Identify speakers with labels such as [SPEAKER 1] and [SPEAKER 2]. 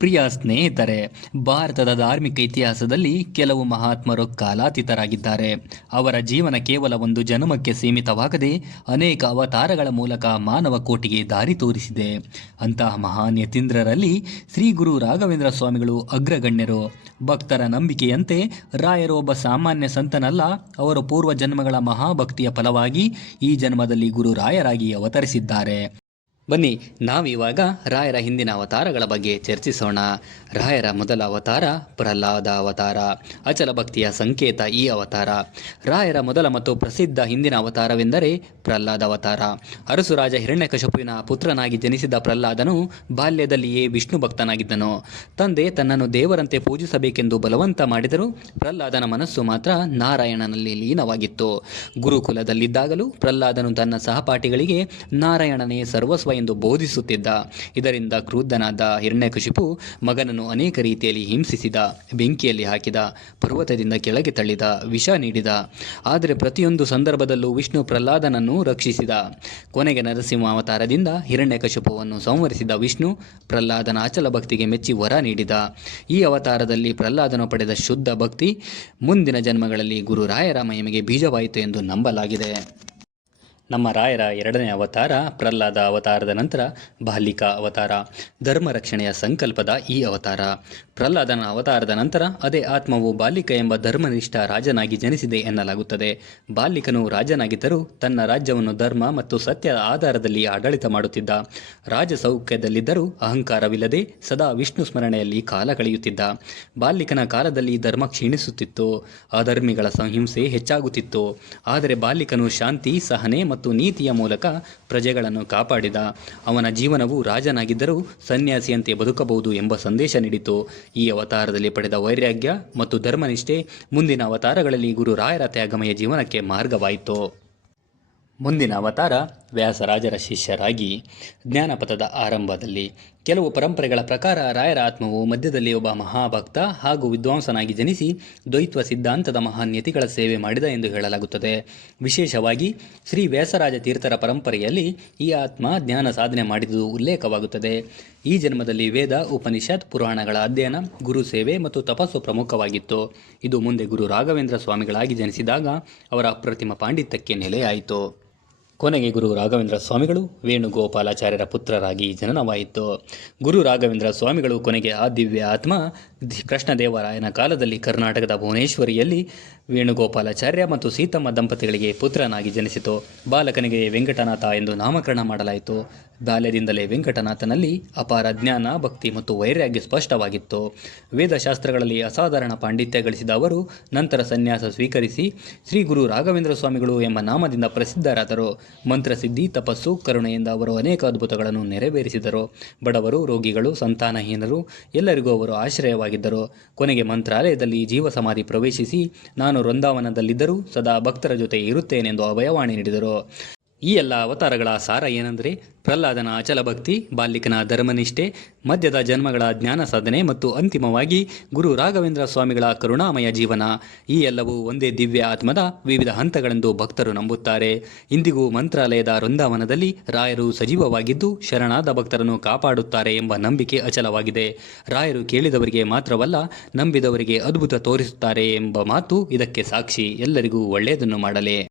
[SPEAKER 1] ಪ್ರಿಯ ಸ್ನೇಹಿತರೆ, ಭಾರತದ ಧಾರ್ಮಿಕ ಇತಿಹಾಸದಲ್ಲಿ ಕೆಲವು ಮಹಾತ್ಮರು ಕಾಲಾತೀತರಾಗಿದ್ದಾರೆ. ಅವರ ಜೀವನ ಕೇವಲ ಒಂದು ಜನ್ಮಕ್ಕೆ ಸೀಮಿತವಾಗದೆ ಅನೇಕ ಅವತಾರಗಳ ಮೂಲಕ ಮಾನವ ಕೋಟಿಗೆ ದಾರಿ ತೋರಿಸಿದೆ. ಅಂತಹ ಮಹಾನ್ ಯತೀಂದ್ರರಲ್ಲಿ ಶ್ರೀ ಗುರು ರಾಘವೇಂದ್ರ ಸ್ವಾಮಿಗಳು ಅಗ್ರಗಣ್ಯರು. ಭಕ್ತರ ನಂಬಿಕೆಯಂತೆ ರಾಯರು ಒಬ್ಬ ಸಾಮಾನ್ಯ ಸಂತನಲ್ಲ, ಅವರು ಪೂರ್ವ ಜನ್ಮಗಳ ಮಹಾಭಕ್ತಿಯ ಫಲವಾಗಿ ಈ ಜನ್ಮದಲ್ಲಿ ಗುರು ರಾಯರಾಗಿ ಅವತರಿಸಿದ್ದಾರೆ. ಬನ್ನಿ, ನಾವಿವಾಗ ರಾಯರ ಹಿಂದಿನ ಅವತಾರಗಳ ಬಗ್ಗೆ ಚರ್ಚಿಸೋಣ. ರಾಯರ ಮೊದಲ ಅವತಾರ ಪ್ರಹ್ಲಾದ ಅವತಾರ, ಅಚಲ ಭಕ್ತಿಯ ಸಂಕೇತ ಈ ಅವತಾರ. ರಾಯರ ಮೊದಲ ಮತ್ತು ಪ್ರಸಿದ್ಧ ಹಿಂದಿನ ಅವತಾರವೆಂದರೆ ಪ್ರಹ್ಲಾದ ಅವತಾರ. ಅರಸುರಾಜ ಹಿರಣ್ಯಕಶಪುವಿನ ಪುತ್ರನಾಗಿ ಜನಿಸಿದ ಪ್ರಹ್ಲಾದನು ಬಾಲ್ಯದಲ್ಲಿಯೇ ವಿಷ್ಣು ಭಕ್ತನಾಗಿದ್ದನು. ತಂದೆ ತನ್ನನ್ನು ದೇವರಂತೆ ಪೂಜಿಸಬೇಕೆಂದು ಬಲವಂತ ಮಾಡಿದರೂ ಪ್ರಹ್ಲಾದನ ಮನಸ್ಸು ಮಾತ್ರ ನಾರಾಯಣನಲ್ಲಿ ಲೀನವಾಗಿತ್ತು. ಗುರುಕುಲದಲ್ಲಿದ್ದಾಗಲೂ ಪ್ರಹ್ಲಾದನು ತನ್ನ ಸಹಪಾಠಿಗಳಿಗೆ ನಾರಾಯಣನೇ ಸರ್ವಸ್ವ ಎಂದು ಬೋಧಿಸುತ್ತಿದ್ದ. ಇದರಿಂದ ಕ್ರೂದ್ಧನಾದ ಹಿರಣ್ಯಕಶಿಪು ಮಗನನ್ನು ಅನೇಕ ರೀತಿಯಲ್ಲಿ ಹಿಂಸಿಸಿದ, ಬೆಂಕಿಯಲ್ಲಿ ಹಾಕಿದ, ಪರ್ವತದಿಂದ ಕೆಳಗೆ ತಳ್ಳಿದ, ವಿಷ ನೀಡಿದ. ಆದರೆ ಪ್ರತಿಯೊಂದು ಸಂದರ್ಭದಲ್ಲೂ ವಿಷ್ಣು ಪ್ರಹ್ಲಾದನನ್ನು ರಕ್ಷಿಸಿದ. ಕೊನೆಗೆ ನರಸಿಂಹ ಅವತಾರದಿಂದ ಹಿರಣ್ಯಕಶಿಪುವನ್ನು ಸಂವರಿಸಿದ ವಿಷ್ಣು ಪ್ರಹ್ಲಾದನ ಅಚಲ ಭಕ್ತಿಗೆ ಮೆಚ್ಚಿ ವರ ನೀಡಿದ. ಈ ಅವತಾರದಲ್ಲಿ ಪ್ರಹ್ಲಾದನು ಪಡೆದ ಶುದ್ಧ ಭಕ್ತಿ ಮುಂದಿನ ಜನ್ಮಗಳಲ್ಲಿ ಗುರು ರಾಯರ ಮಹಿಮೆಗೆ ಬೀಜವಾಯಿತು ಎಂದು ನಂಬಲಾಗಿದೆ. ನಮ್ಮ ರಾಯರ ಎರಡನೇ ಅವತಾರ, ಪ್ರಹ್ಲಾದ ಅವತಾರದ ನಂತರ ಬಾಲಿಕಾ ಅವತಾರ, ಧರ್ಮ ರಕ್ಷಣೆಯ ಸಂಕಲ್ಪದ ಈ ಅವತಾರ. ಪ್ರಹ್ಲಾದನ ಅವತಾರದ ನಂತರ ಅದೇ ಆತ್ಮವು ಬಾಲಿಕ ಎಂಬ ಧರ್ಮನಿಷ್ಠ ರಾಜನಾಗಿ ಜನಿಸಿದೆ ಎನ್ನಲಾಗುತ್ತದೆ. ಬಾಲಿಕನು ರಾಜನಾಗಿದ್ದರೂ ತನ್ನ ರಾಜ್ಯವನ್ನು ಧರ್ಮ ಮತ್ತು ಸತ್ಯದ ಆಧಾರದಲ್ಲಿ ಆಡಳಿತ ಮಾಡುತ್ತಿದ್ದ. ರಾಜ ಸೌಖ್ಯದಲ್ಲಿದ್ದರೂ ಅಹಂಕಾರವಿಲ್ಲದೆ ಸದಾ ವಿಷ್ಣು ಸ್ಮರಣೆಯಲ್ಲಿ ಕಾಲ ಕಳೆಯುತ್ತಿದ್ದ. ಬಾಲಿಕನ ಕಾಲದಲ್ಲಿ ಧರ್ಮ ಕ್ಷೀಣಿಸುತ್ತಿತ್ತು. ಅಧರ್ಮಿಗಳ ಸಂಹಿಂಸೆ ಹೆಚ್ಚಾಗುತ್ತಿತ್ತು. ಆದರೆ ಬಾಲಿಕನು ಶಾಂತಿ, ಸಹನೆ ನೀತಿಯ ಮೂಲಕ ಪ್ರಜೆಗಳನ್ನು ಕಾಪಾಡಿದ. ಅವನ ಜೀವನವು ರಾಜನಾಗಿದ್ದರೂ ಸನ್ಯಾಸಿಯಂತೆ ಬದುಕಬಹುದು ಎಂಬ ಸಂದೇಶ ನೀಡಿತು. ಈ ಅವತಾರದಲ್ಲಿ ಪಡೆದ ವೈರಾಗ್ಯ ಮತ್ತು ಧರ್ಮನಿಷ್ಠೆ ಮುಂದಿನ ಅವತಾರಗಳಲ್ಲಿ ಗುರು ರಾಯರ ತ್ಯಾಗಮಯ ಜೀವನಕ್ಕೆ ಮಾರ್ಗವಾಯಿತು. ಮುಂದಿನ ಅವತಾರ ವ್ಯಾಸರಾಜರ ಶಿಷ್ಯರಾಗಿ ಜ್ಞಾನಪಥದ ಆರಂಭದಲ್ಲಿ. ಕೆಲವು ಪರಂಪರೆಗಳ ಪ್ರಕಾರ ರಾಯರ ಆತ್ಮವು ಮಧ್ಯದಲ್ಲಿ ಒಬ್ಬ ಮಹಾಭಕ್ತ ಹಾಗೂ ವಿದ್ವಾಂಸನಾಗಿ ಜನಿಸಿ ದ್ವೈತ್ವ ಸಿದ್ಧಾಂತದ ಮಹಾನ್ಯತಿಗಳ ಸೇವೆ ಮಾಡಿದ ಎಂದು ಹೇಳಲಾಗುತ್ತದೆ. ವಿಶೇಷವಾಗಿ ಶ್ರೀ ವ್ಯಾಸರಾಜ ತೀರ್ಥರ ಪರಂಪರೆಯಲ್ಲಿ ಈ ಆತ್ಮ ಜ್ಞಾನ ಸಾಧನೆ ಮಾಡಿದುದು ಉಲ್ಲೇಖವಾಗುತ್ತದೆ. ಈ ಜನ್ಮದಲ್ಲಿ ವೇದ, ಉಪನಿಷತ್, ಪುರಾಣಗಳ ಅಧ್ಯಯನ, ಗುರು ಸೇವೆ ಮತ್ತು ತಪಸ್ಸು ಪ್ರಮುಖವಾಗಿತ್ತು. ಇದು ಮುಂದೆ ಗುರು ರಾಘವೇಂದ್ರ ಸ್ವಾಮಿಗಳಾಗಿ ಜನಿಸಿದಾಗ ಅವರ ಅಪ್ರತಿಮ ಪಾಂಡಿತ್ಯಕ್ಕೆ ನೆಲೆಯಾಯಿತು. ಕೊನೆಗೆ ಗುರು ರಾಘವೇಂದ್ರ ಸ್ವಾಮಿಗಳು, ವೇಣುಗೋಪಾಲಾಚಾರ್ಯರ ಪುತ್ರರಾಗಿ ಜನನವಾಯಿತು. ಗುರು ರಾಘವೇಂದ್ರ ಸ್ವಾಮಿಗಳು ಕೊನೆಗೆ ಆ ದಿವ್ಯ ಆತ್ಮ ಕೃಷ್ಣದೇವರಾಯನ ಕಾಲದಲ್ಲಿ ಕರ್ನಾಟಕದ ಭುವನೇಶ್ವರಿಯಲ್ಲಿ ವೇಣುಗೋಪಾಲಾಚಾರ್ಯ ಮತ್ತು ಸೀತಮ್ಮ ದಂಪತಿಗಳಿಗೆ ಪುತ್ರನಾಗಿ ಜನಿಸಿತು. ಬಾಲಕನಿಗೆ ವೆಂಕಟನಾಥ ಎಂದು ನಾಮಕರಣ ಮಾಡಲಾಯಿತು. ಬಾಲ್ಯದಿಂದಲೇ ವೆಂಕಟನಾಥನಲ್ಲಿ ಅಪಾರ ಜ್ಞಾನ, ಭಕ್ತಿ ಮತ್ತು ವೈರಾಗ್ಯ ಸ್ಪಷ್ಟವಾಗಿತ್ತು. ವೇದಶಾಸ್ತ್ರಗಳಲ್ಲಿ ಅಸಾಧಾರಣ ಪಾಂಡಿತ್ಯ ಗಳಿಸಿದ ಅವರು ನಂತರ ಸನ್ಯಾಸ ಸ್ವೀಕರಿಸಿ ಶ್ರೀ ಗುರು ರಾಘವೇಂದ್ರ ಸ್ವಾಮಿಗಳು ಎಂಬ ನಾಮದಿಂದ ಪ್ರಸಿದ್ಧರಾದರು. ಮಂತ್ರಸಿದ್ಧಿ ತಪಸ್ಸು, ಕರುಣೆಯಿಂದ ಅವರು ಅನೇಕ ಅದ್ಭುತಗಳನ್ನು ನೆರವೇರಿಸಿದರು. ಬಡವರು, ರೋಗಿಗಳು, ಸಂತಾನಹೀನರು ಎಲ್ಲರಿಗೂ ಅವರು ಆಶ್ರಯವಾಗಿದ್ದರು. ಕೊನೆಗೆ ಮಂತ್ರಾಲಯದಲ್ಲಿ ಜೀವ ಸಮಾಧಿ ಪ್ರವೇಶಿಸಿ ನಾನು ವೃಂದಾವನದಲ್ಲಿದ್ದರೂ ಸದಾ ಭಕ್ತರ ಜೊತೆ ಇರುತ್ತೇನೆಂದು ಅಭಯವಾಣಿ ನೀಡಿದರು. ಈ ಎಲ್ಲ ಅವತಾರಗಳ ಸಾರ ಏನೆಂದರೆ ಪ್ರಹ್ಲಾದನ ಅಚಲ ಭಕ್ತಿ, ಬಾಲ್ಯಕನ ಧರ್ಮನಿಷ್ಠೆ, ಮಧ್ಯದ ಜನ್ಮಗಳ ಜ್ಞಾನ ಸಾಧನೆ ಮತ್ತು ಅಂತಿಮವಾಗಿ ಗುರು ರಾಘವೇಂದ್ರ ಸ್ವಾಮಿಗಳ ಕರುಣಾಮಯ ಜೀವನ. ಈ ಎಲ್ಲವೂ ಒಂದೇ ದಿವ್ಯ ಆತ್ಮದ ವಿವಿಧ ಹಂತಗಳೆಂದು ಭಕ್ತರು ನಂಬುತ್ತಾರೆ. ಇಂದಿಗೂ ಮಂತ್ರಾಲಯದ ವೃಂದಾವನದಲ್ಲಿ ರಾಯರು ಸಜೀವವಾಗಿದ್ದು ಶರಣಾದ ಭಕ್ತರನ್ನು ಕಾಪಾಡುತ್ತಾರೆ ಎಂಬ ನಂಬಿಕೆ ಅಚಲವಾಗಿದೆ. ರಾಯರು ಕೇಳಿದವರಿಗೆ ಮಾತ್ರವಲ್ಲ, ನಂಬಿದವರಿಗೆ ಅದ್ಭುತ ತೋರಿಸುತ್ತಾರೆ ಎಂಬ ಮಾತು ಇದಕ್ಕೆ ಸಾಕ್ಷಿ. ಎಲ್ಲರಿಗೂ ಒಳ್ಳೆಯದನ್ನು ಮಾಡಲೇ.